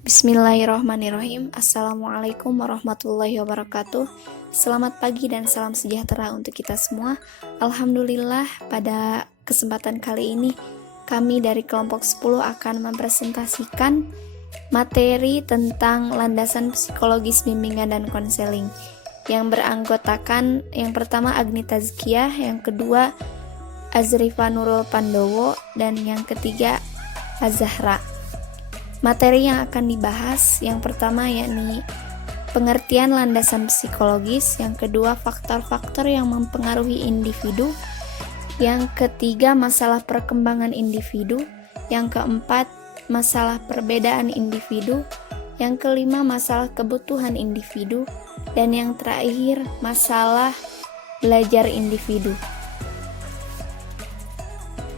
Bismillahirrahmanirrahim. Assalamualaikum warahmatullahi wabarakatuh. Selamat pagi dan salam sejahtera untuk kita semua. Alhamdulillah, pada kesempatan kali ini kami dari kelompok 10 akan mempresentasikan materi tentang landasan psikologis bimbingan dan konseling yang beranggotakan yang pertama Agni Tazkiyah, yang kedua Azrifa Nurul Pandowo, dan yang ketiga Az-Zahra. Materi yang akan dibahas yang pertama yakni pengertian landasan psikologis, yang kedua faktor-faktor yang mempengaruhi individu, yang ketiga masalah perkembangan individu, yang keempat masalah perbedaan individu, yang kelima masalah kebutuhan individu, dan yang terakhir masalah belajar individu.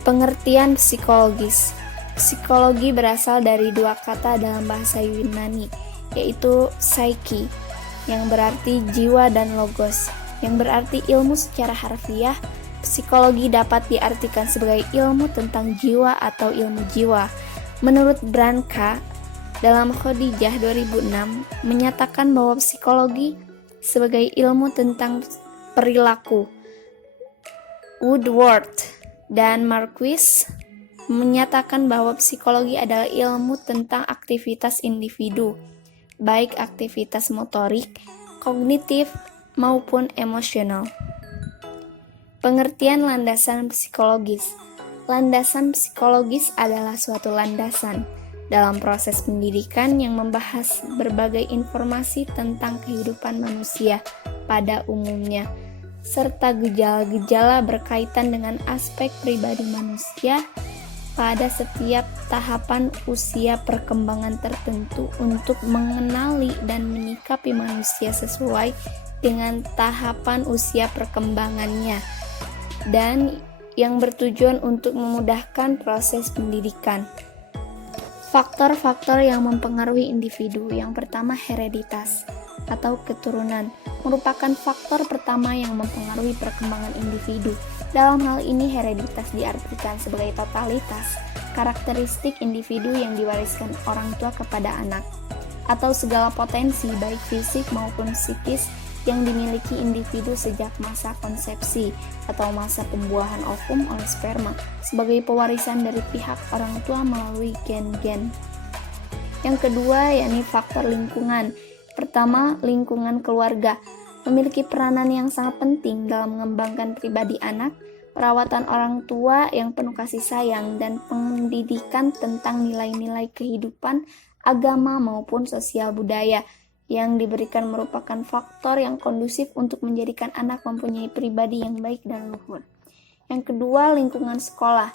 Pengertian psikologis. Psikologi berasal dari dua kata dalam bahasa Yunani, yaitu psyche, yang berarti jiwa, dan logos, yang berarti ilmu secara harfiah. Psikologi dapat diartikan sebagai ilmu tentang jiwa atau ilmu jiwa. Menurut Branca, dalam Khadijah 2006, menyatakan bahwa psikologi sebagai ilmu tentang perilaku. Woodward dan Marquis menyatakan bahwa psikologi adalah ilmu tentang aktivitas individu, baik aktivitas motorik, kognitif, maupun emosional. Pengertian landasan psikologis. Landasan psikologis adalah suatu landasan dalam proses pendidikan yang membahas berbagai informasi tentang kehidupan manusia pada umumnya, serta gejala-gejala berkaitan dengan aspek pribadi manusia pada setiap tahapan usia perkembangan tertentu untuk mengenali dan menyikapi manusia sesuai dengan tahapan usia perkembangannya, dan yang bertujuan untuk memudahkan proses pendidikan. Faktor-faktor yang mempengaruhi individu. Yang pertama, hereditas atau keturunan merupakan faktor pertama yang mempengaruhi perkembangan individu. Dalam hal ini, hereditas diartikan sebagai totalitas karakteristik individu yang diwariskan orang tua kepada anak, atau segala potensi baik fisik maupun psikis yang dimiliki individu sejak masa konsepsi atau masa pembuahan ovum oleh sperma sebagai pewarisan dari pihak orang tua melalui gen-gen. Yang kedua, yakni faktor lingkungan. Pertama, lingkungan keluarga memiliki peranan yang sangat penting dalam mengembangkan pribadi anak. Perawatan orang tua yang penuh kasih sayang dan pendidikan tentang nilai-nilai kehidupan, agama maupun sosial budaya yang diberikan merupakan faktor yang kondusif untuk menjadikan anak mempunyai pribadi yang baik dan luhur. Yang kedua, lingkungan sekolah.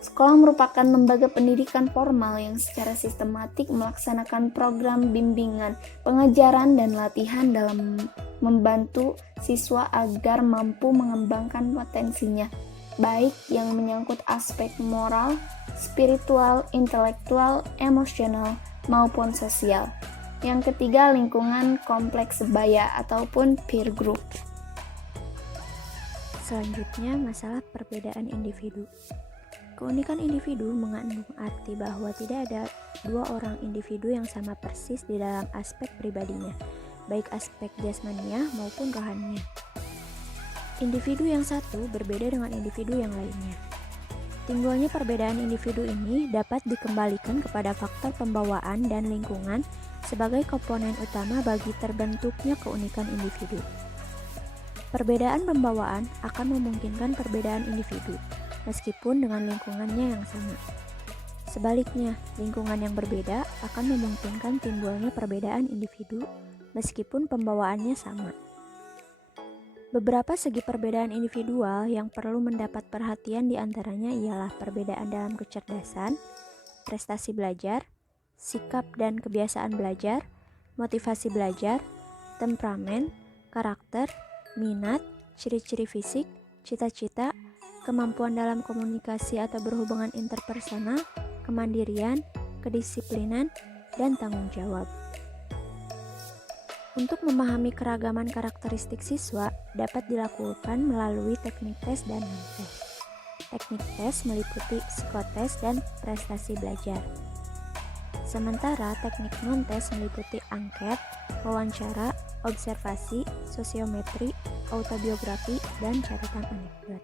Sekolah merupakan lembaga pendidikan formal yang secara sistematik melaksanakan program bimbingan, pengajaran, dan latihan dalam membantu siswa agar mampu mengembangkan potensinya, baik yang menyangkut aspek moral, spiritual, intelektual, emosional, maupun sosial. Yang ketiga, lingkungan kompleks sebaya ataupun peer group. Selanjutnya, masalah perbedaan individu. Keunikan individu mengandung arti bahwa tidak ada dua orang individu yang sama persis di dalam aspek pribadinya, baik aspek jasmaniah maupun rohaniah. Individu yang satu berbeda dengan individu yang lainnya. Timbulnya perbedaan individu ini dapat dikembalikan kepada faktor pembawaan dan lingkungan sebagai komponen utama bagi terbentuknya keunikan individu. Perbedaan pembawaan akan memungkinkan perbedaan individu, meskipun dengan lingkungannya yang sama. Sebaliknya, lingkungan yang berbeda akan memungkinkan timbulnya perbedaan individu, meskipun pembawaannya sama. Beberapa segi perbedaan individual yang perlu mendapat perhatian diantaranya ialah perbedaan dalam kecerdasan, prestasi belajar, sikap dan kebiasaan belajar, motivasi belajar, temperamen, karakter, minat, ciri-ciri fisik, cita-cita, kemampuan dalam komunikasi atau berhubungan interpersonal, kemandirian, kedisiplinan, dan tanggung jawab. Untuk memahami keragaman karakteristik siswa dapat dilakukan melalui teknik tes dan non-tes. Teknik tes meliputi psikotes dan prestasi belajar. Sementara teknik non-tes meliputi angket, wawancara, observasi, sosiometri, autobiografi, dan catatan anekdot.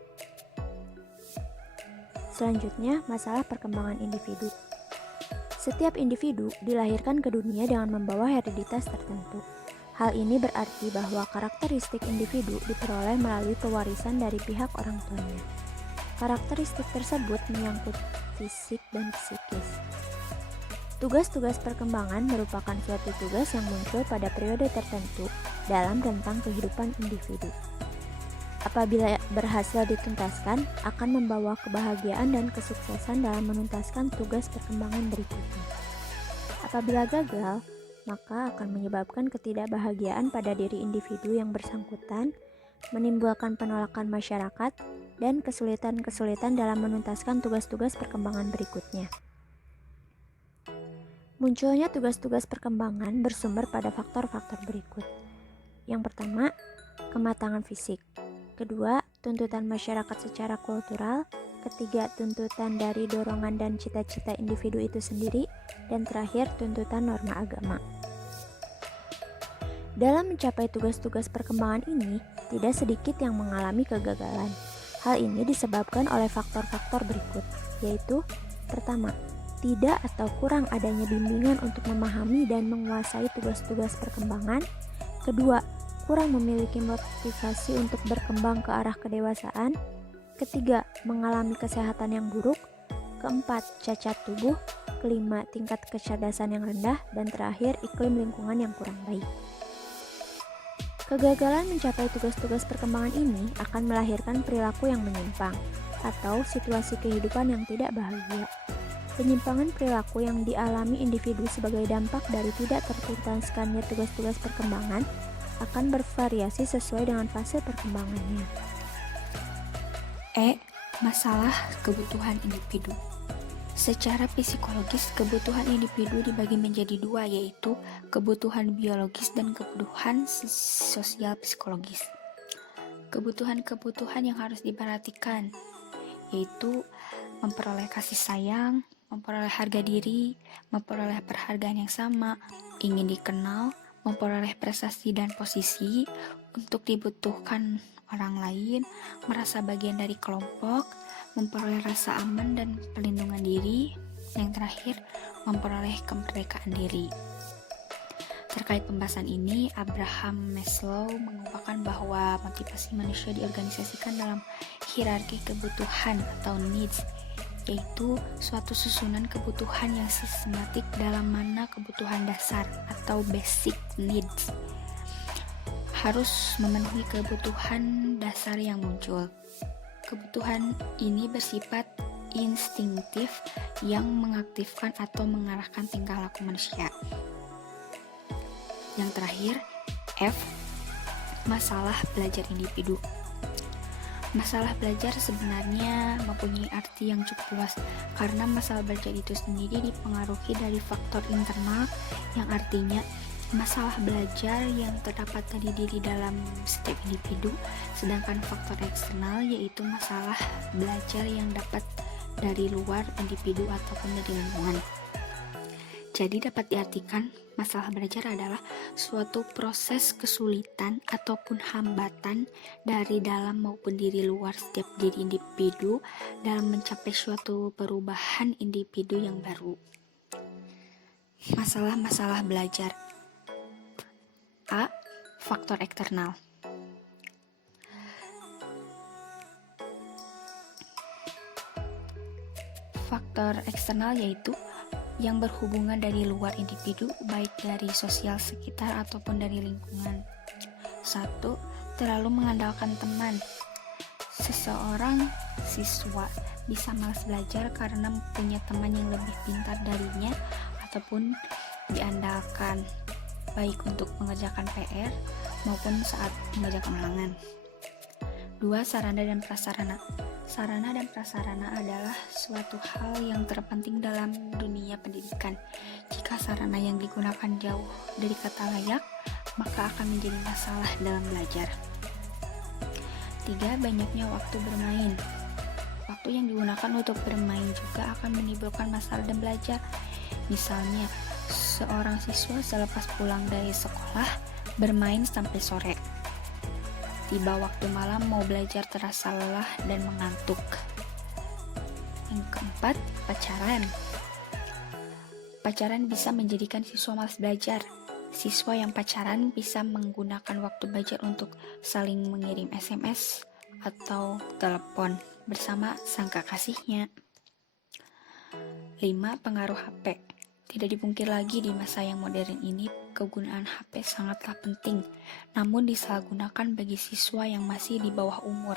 Selanjutnya, masalah perkembangan individu. Setiap individu dilahirkan ke dunia dengan membawa hereditas tertentu. Hal ini berarti bahwa karakteristik individu diperoleh melalui pewarisan dari pihak orang tuanya. Karakteristik tersebut menyangkut fisik dan psikis. Tugas-tugas perkembangan merupakan suatu tugas yang muncul pada periode tertentu dalam rentang kehidupan individu. Apabila berhasil dituntaskan, akan membawa kebahagiaan dan kesuksesan dalam menuntaskan tugas perkembangan berikutnya. Apabila gagal, maka akan menyebabkan ketidakbahagiaan pada diri individu yang bersangkutan, menimbulkan penolakan masyarakat, dan kesulitan-kesulitan dalam menuntaskan tugas-tugas perkembangan berikutnya. Munculnya tugas-tugas perkembangan bersumber pada faktor-faktor berikut. Yang pertama, kematangan fisik. Kedua, tuntutan masyarakat secara kultural. Ketiga, tuntutan dari dorongan dan cita-cita individu itu sendiri. Dan terakhir, tuntutan norma agama. Dalam mencapai tugas-tugas perkembangan ini, tidak sedikit yang mengalami kegagalan. Hal ini disebabkan oleh faktor-faktor berikut, yaitu pertama, tidak atau kurang adanya bimbingan untuk memahami dan menguasai tugas-tugas perkembangan. Kedua, kurang memiliki motivasi untuk berkembang ke arah kedewasaan. Ketiga, mengalami kesehatan yang buruk. Keempat, cacat tubuh. Kelima, tingkat kecerdasan yang rendah. Dan terakhir, iklim lingkungan yang kurang baik. Kegagalan mencapai tugas-tugas perkembangan ini akan melahirkan perilaku yang menyimpang atau situasi kehidupan yang tidak bahagia. Penyimpangan perilaku yang dialami individu sebagai dampak dari tidak tertuntaskannya tugas-tugas perkembangan akan bervariasi sesuai dengan fase perkembangannya. Masalah kebutuhan individu. Secara psikologis, kebutuhan individu dibagi menjadi dua, yaitu kebutuhan biologis dan kebutuhan sosial psikologis. Kebutuhan-kebutuhan yang harus diperhatikan yaitu memperoleh kasih sayang, memperoleh harga diri, memperoleh perhargaan yang sama, ingin dikenal, memperoleh prestasi dan posisi, untuk dibutuhkan orang lain, merasa bagian dari kelompok, memperoleh rasa aman dan perlindungan diri, yang terakhir, memperoleh kemerdekaan diri. Terkait pembahasan ini, Abraham Maslow mengungkapkan bahwa motivasi manusia diorganisasikan dalam hierarki kebutuhan atau needs, yaitu suatu susunan kebutuhan yang sistematik dalam mana kebutuhan dasar atau basic needs harus memenuhi kebutuhan dasar yang muncul. Kebutuhan ini bersifat instinktif yang mengaktifkan atau mengarahkan tingkah laku manusia. Yang terakhir, F. Masalah belajar individu. Masalah belajar sebenarnya mempunyai arti yang cukup luas karena masalah belajar itu sendiri dipengaruhi dari faktor internal yang artinya masalah belajar yang terdapat dari diri dalam setiap individu, sedangkan faktor eksternal yaitu masalah belajar yang dapat dari luar individu ataupun dari lingkungan. Jadi dapat diartikan masalah belajar adalah suatu proses kesulitan ataupun hambatan dari dalam maupun dari luar setiap diri individu dalam mencapai suatu perubahan individu yang baru. Masalah-masalah belajar. A. Faktor eksternal. Faktor eksternal yaitu yang berhubungan dari luar individu, baik dari sosial sekitar ataupun dari lingkungan. 1. Terlalu mengandalkan teman. Seseorang siswa bisa malas belajar karena punya teman yang lebih pintar darinya ataupun diandalkan, baik untuk mengerjakan PR maupun saat mengerjakan ulangan. 2. Sarana dan prasarana. Sarana dan prasarana adalah suatu hal yang terpenting dalam dunia pendidikan. Jika sarana yang digunakan jauh dari kata layak, maka akan menjadi masalah dalam belajar. 3. Banyaknya waktu bermain. Waktu yang digunakan untuk bermain juga akan menimbulkan masalah dalam belajar. Misalnya, seorang siswa selepas pulang dari sekolah bermain sampai sore. Tiba waktu malam mau belajar terasa lelah dan mengantuk. Yang keempat, pacaran. Pacaran bisa menjadikan siswa malas belajar. Siswa yang pacaran bisa menggunakan waktu belajar untuk saling mengirim SMS atau telepon bersama sang kekasihnya. 5. Pengaruh HP. Tidak dipungkir lagi di masa yang modern ini, kegunaan HP sangatlah penting, namun disalahgunakan bagi siswa yang masih di bawah umur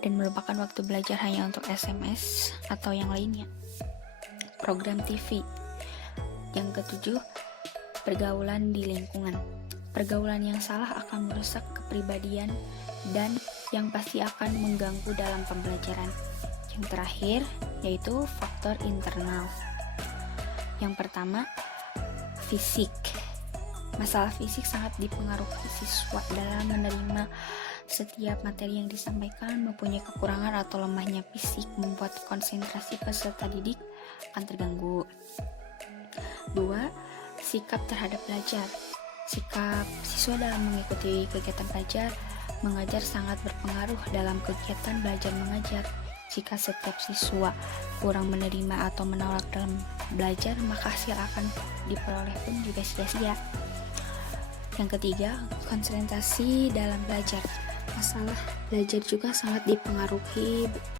dan melupakan waktu belajar hanya untuk SMS atau yang lainnya. Program TV. Yang ketujuh, pergaulan di lingkungan. Pergaulan yang salah akan merusak kepribadian dan yang pasti akan mengganggu dalam pembelajaran. Yang terakhir, yaitu faktor internal. Yang pertama, fisik. Masalah fisik sangat dipengaruhi siswa dalam menerima setiap materi yang disampaikan. Mempunyai kekurangan atau lemahnya fisik membuat konsentrasi peserta didik akan terganggu. 2. Sikap terhadap belajar. Sikap siswa dalam mengikuti kegiatan belajar mengajar sangat berpengaruh dalam kegiatan belajar mengajar. Jika setiap siswa kurang menerima atau menolak dalam belajar, maka hasil akan diperoleh pun juga sia-sia. Yang ketiga, konsentrasi dalam belajar. Masalah belajar juga sangat dipengaruhi